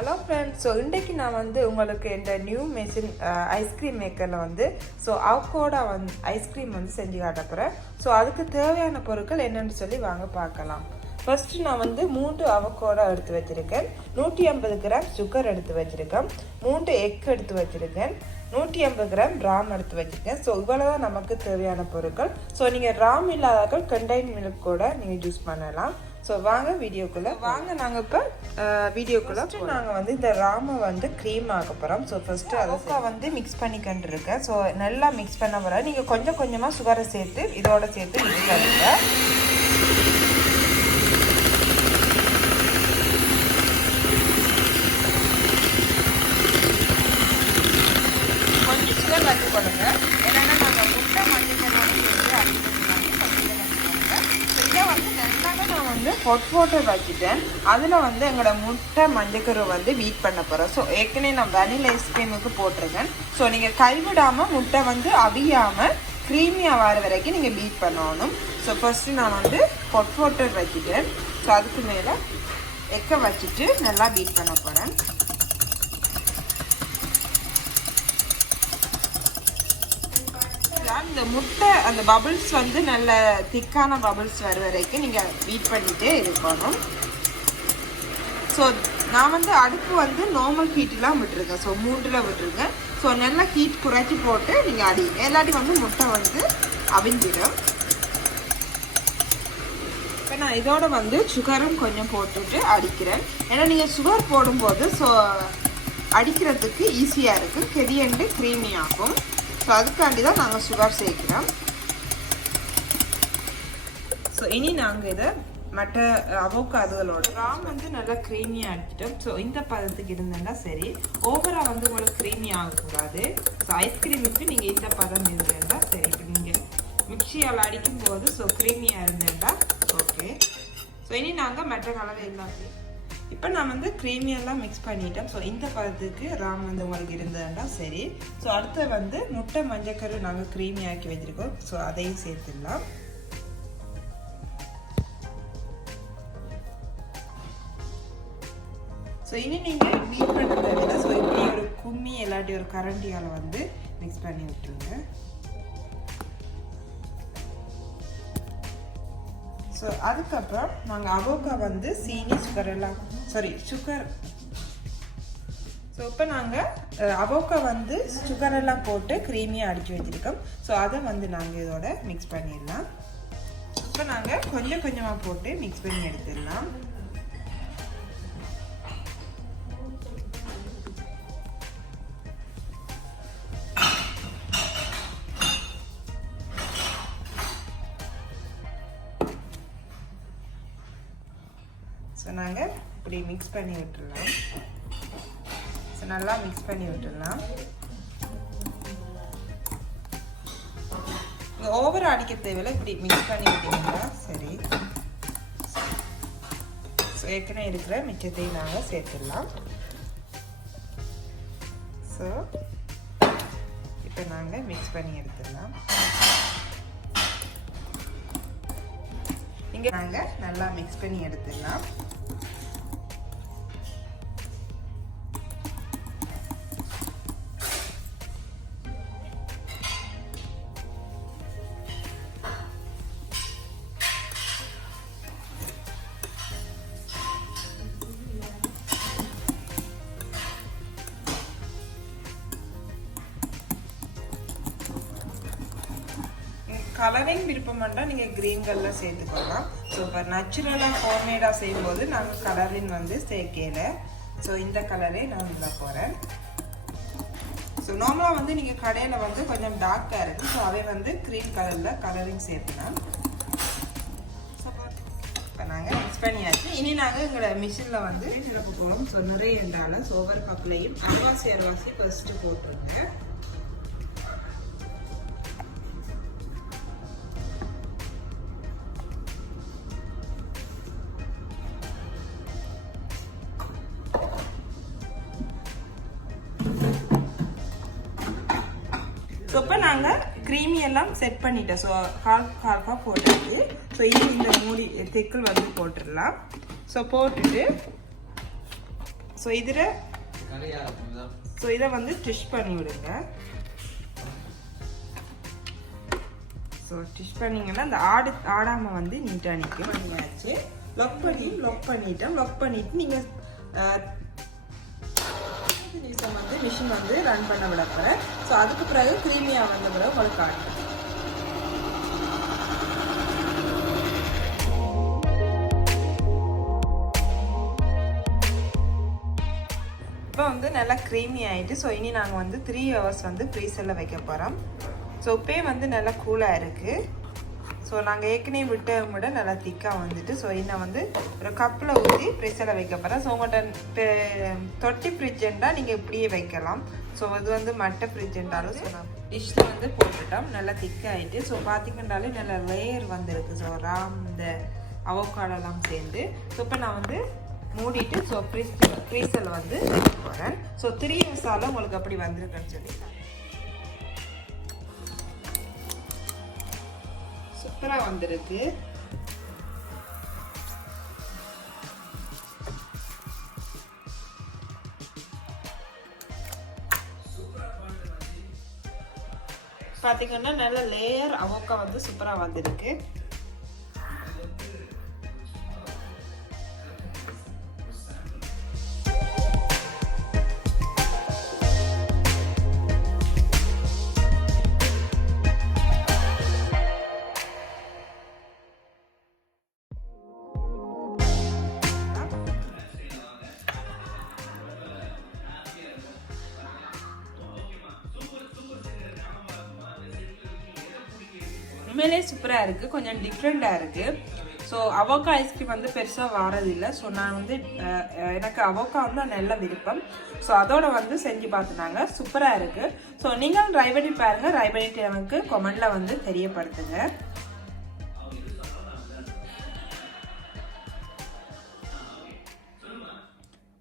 Hello friends, so இன்றைக்கு நான் வந்து உங்களுக்கு இந்த நியூ மெஷின் ஐஸ்கிரீம் மேக்கரில் வந்து அவகோடா ஐஸ்கிரீம் வந்து செஞ்சு காட்ட போகிறேன். ஸோ அதுக்கு தேவையான பொருட்கள் என்னென்னு சொல்லி வாங்க பார்க்கலாம். ஃபர்ஸ்ட்டு நான் வந்து 3 அவகோடா எடுத்து வச்சுருக்கேன், 150 கிராம் சுகர் எடுத்து வச்சுருக்கேன், 3 எக் எடுத்து வச்சுருக்கேன், 150 கிராம் ராம் எடுத்து வச்சுருக்கேன். ஸோ இவ்வளோதான் நமக்கு தேவையான பொருட்கள். ஸோ நீங்கள் ராம் இல்லாதாக்கள் கண்டெய்ன் மில்க் கூட நீங்கள் யூஸ் பண்ணலாம். ஸோ வாங்க வீடியோக்குள்ளே நாங்கள் இப்போ வீடியோக்குள்ளே நாங்கள் வந்து இந்த ராமை வந்து க்ரீம் ஆக்க போகிறோம். ஸோ ஃபஸ்ட்டு அதை வந்து மிக்ஸ் பண்ணிக்கிட்டு இருக்கேன். ஸோ நல்லா மிக்ஸ் பண்ண போகிறேன். நீங்கள் கொஞ்சம் கொஞ்சமாக சுகரை சேர்த்து இதோட சேர்த்து மிக்ஸ் பண்ணுங்க. கொஞ்சம் சுகர் வச்சு கொடுங்க. என்னென்னா நாங்கள் முட்டை மஞ்சள் சேர்த்து இதை வந்து ரெண்டாக நான் வந்து ஹாட் வாட்டர் வச்சுட்டேன். அதில் வந்து எங்களோட முட்டை மஞ்சக்கரு வந்து பீட் பண்ண போகிறோம். ஸோ ஏற்கனவே நான் வெனிலா ஐஸ்கிரீமுக்கு போட்டிருக்கேன். ஸோ நீங்கள் கைவிடாமல் முட்டை வந்து அவியாமல் க்ரீமியாக வர வரைக்கும் நீங்கள் பீட் பண்ணணும். ஸோ ஃபஸ்ட்டு நான் வந்து ஹாட் வாட்டர் வச்சுட்டேன். ஸோ அதுக்கு மேலே எக்கை வச்சுட்டு நல்லா பீட் பண்ண போகிறேன். இந்த முட்டை அந்த பபிள்ஸ் வந்து நல்ல திக்கான பபிள்ஸ் வர வரைக்கும் நீங்கள் பீட் பண்ணிகிட்டே இருக்கணும். ஸோ நான் வந்து அடுப்பு வந்து நார்மல் ஹீட்டெலாம் விட்டுருக்கேன். ஸோ 3ல் விட்டுருக்கேன். ஸோ நல்லா ஹீட் குறைச்சி போட்டு நீங்கள் அடிங்க. எல்லாட்டி வந்து முட்டை வந்து அவிஞ்சிடும். இப்போ நான் இதோட வந்து சுகரும் கொஞ்சம் போட்டுட்டு அடிக்கிறேன். ஏன்னா நீங்கள் சுகர் போடும்போது ஸோ அடிக்கிறதுக்கு ஈஸியாக இருக்கும், கெடியண்டு க்ரீமி ஆகும். ஸோ அதுக்காண்டி தான் நாங்கள் சுகர் சேர்க்கிறோம். ஸோ இனி நாங்கள் இதை மற்ற அவகாடோகளோட ராம் வந்து நல்லா க்ரீமியாக அடிச்சிட்டோம். ஸோ இந்த பதத்துக்கு இருந்தேன்னா சரி, ஓவராக வந்து உங்களுக்கு க்ரீமி ஆகக்கூடாது. ஸோ ஐஸ்கிரீமுக்கு நீங்கள் இந்த பதம் இருந்தேன்னா சரி. இப்போ நீங்கள் மிக்சியால் அடிக்கும் போது ஸோ க்ரீமியாக இருந்தேன்னா ஓகே. ஸோ இனி நாங்கள் மற்ற கலவை எல்லாத்தையும் இப்போ நான் வந்து க்ரீமியெல்லாம் மிக்ஸ் பண்ணிட்டேன். ஸோ இந்த பதத்துக்கு ராம் வந்து உங்களுக்கு இருந்ததுன்னா சரி. ஸோ அடுத்து வந்து முட்டை மஞ்சக்கரு நாங்கள் க்ரீமி ஆக்கி வச்சுருக்கோம். ஸோ அதையும் சேர்த்துடலாம். ஸோ இனி நீங்கள் பீட் பண்ண தேவையில்லை. ஸோ இப்படி ஒரு கும்மி எல்லாட்டி ஒரு கரண்டியால் வந்து மிக்ஸ் பண்ணி விட்டுருங்க. ஸோ அதுக்கப்புறம் நாங்கள் அவகா வந்து சீனி சுகர் ஸோ இப்போ நாங்கள் அவகா வந்து சுகர் எல்லாம் போட்டு க்ரீமியாக அடித்து வச்சுருக்கோம். ஸோ அதை வந்து நாங்கள் இதோட மிக்ஸ் பண்ணிடலாம். இப்போ நாங்கள் கொஞ்சம் கொஞ்சமாக போட்டு மிக்ஸ் பண்ணி எடுத்துடலாம். ஸோ நாங்கள் இப்படி மிக்ஸ் பண்ணி விட்டுடலாம். ஸோ நல்லா மிக்ஸ் பண்ணி விட்டுடலாம். ஓவர் அடிக்க தேவையில்லை, இப்படி மிக்ஸ் பண்ணி விட்டீங்கன்னா சரி. ஸோ ஏற்கனவே இருக்கிற மிச்சத்தையும் நாங்கள் சேர்த்துடலாம். ஸோ இப்போ நாங்கள் மிக்ஸ் பண்ணி எடுத்துடலாம். இங்கே நாங்கள் நல்லா மிக்ஸ் பண்ணி எடுத்துடலாம். கலரிங் விருப்பம் பண்ணால் நீங்கள் க்ரீன் கலரில் சேர்த்துக்கலாம். ஸோ இப்போ நேச்சுரலாக ஹோம்மேடாக செய்யும்போது நாங்கள் கலரிங் வந்து சேர்க்கல. ஸோ இந்த கலரே நான் இதில் போகிறேன். ஸோ நார்மலாக வந்து நீங்கள் கடையில் வந்து கொஞ்சம் டார்க்காக இருக்குது. ஸோ அதை வந்து க்ரீன் கலரில் கலரிங் சேர்த்துலாம். இப்போ நாங்கள் மிக்ஸ் பண்ணியாச்சு. இனி நாங்கள் எங்களோட மிஷினில் வந்து நிரப்ப போகிறோம். ஸோ நிறைய இருந்தாலும் ஸோ ஒவ்வொரு கப்லையும் அரைவாசி ஃபஸ்ட்டு போட்டுருங்க. ஸோ இப்போ நாங்கள் க்ரீமி எல்லாம் செட் பண்ணிட்டோம். ஸோ கால்ஃபாக போட்டாச்சு. ஸோ இந்த மூடி தெக்கில் வந்து போட்டுடலாம். ஸோ போட்டுட்டு ஸோ இதை வந்து ட்விஸ்ட் பண்ணி விடுங்க. ஸோ ட்விஸ்ட் பண்ணிங்கன்னா அந்த ஆடாமல் வந்து நீட்டாக நிற்கும். பண்ணியாச்சு. லாக் பண்ணிவிட்டு நீங்கள் நிமிஷம் வந்து மிஷின் வந்து ரன் பண்ண விட போகிறேன். ஸோ அதுக்கு பிறகு க்ரீமியாக வந்த பிறகு உங்களுக்கு காட்டுறேன். இப்போ வந்து நல்லா க்ரீமி ஆகிட்டு. ஸோ இனி நாங்கள் வந்து 3 hours வந்து ஃப்ரீசரில் வைக்க போகிறோம். ஸோ இப்போயே வந்து நல்லா கூலாக இருக்குது. ஸோ நாங்கள் ஏற்கனவே விட நல்லா திக்காக வந்துட்டு. ஸோ இன்னும் வந்து ஒரு கப்பில் ஊற்றி ஃப்ரிட்ஜில் வைக்க போகிறேன். ஸோ உங்கள்கிட்ட தொட்டி ஃப்ரிட்ஜுண்டால் நீங்கள் இப்படியே வைக்கலாம். ஸோ இது வந்து மட்டை ஃப்ரிட்ஜுண்டாலும் ஸோ நான் டிஷ்ஷில் வந்து போட்டுட்டோம். நல்லா திக்காகிட்டு. ஸோ பார்த்திங்கன்னாலே நல்லா லேயர் வந்துருக்கு. ஸோ இந்த அவக்காடெல்லாம் சேர்ந்து. ஸோ இப்போ நான் வந்து மூடிட்டு ஸோ ஃப்ரீசரில் வந்து வைக்க போகிறேன். ஸோ 3 hours உங்களுக்கு அப்படி வந்திருக்குன்னு சொல்லி சூப்பராக வந்திருக்கு. பார்த்தீங்கன்னா நல்ல லேயர் அவக்கா வந்து சூப்பராக வந்திருக்கு. உண்மையிலே சூப்பராக இருக்குது. கொஞ்சம் டிஃப்ரெண்ட்டாக இருக்குது. ஸோ அவக்கா ஐஸ்கிரீம் வந்து பெருசாக வாரதில்லை. ஸோ நான் வந்து எனக்கு அவக்கா வந்து நல்ல விருப்பம். ஸோ அதோட வந்து செஞ்சு பார்த்துனாங்க. சூப்பராக இருக்குது. ஸோ நீங்களும் ட்ரை பண்ணி பாருங்கள். ட்ரை பண்ணிட்டு எனக்கு கமெண்டில் வந்து தெரியப்படுத்துங்க.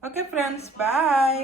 ஓகே ஃப்ரெண்ட்ஸ், பாய்.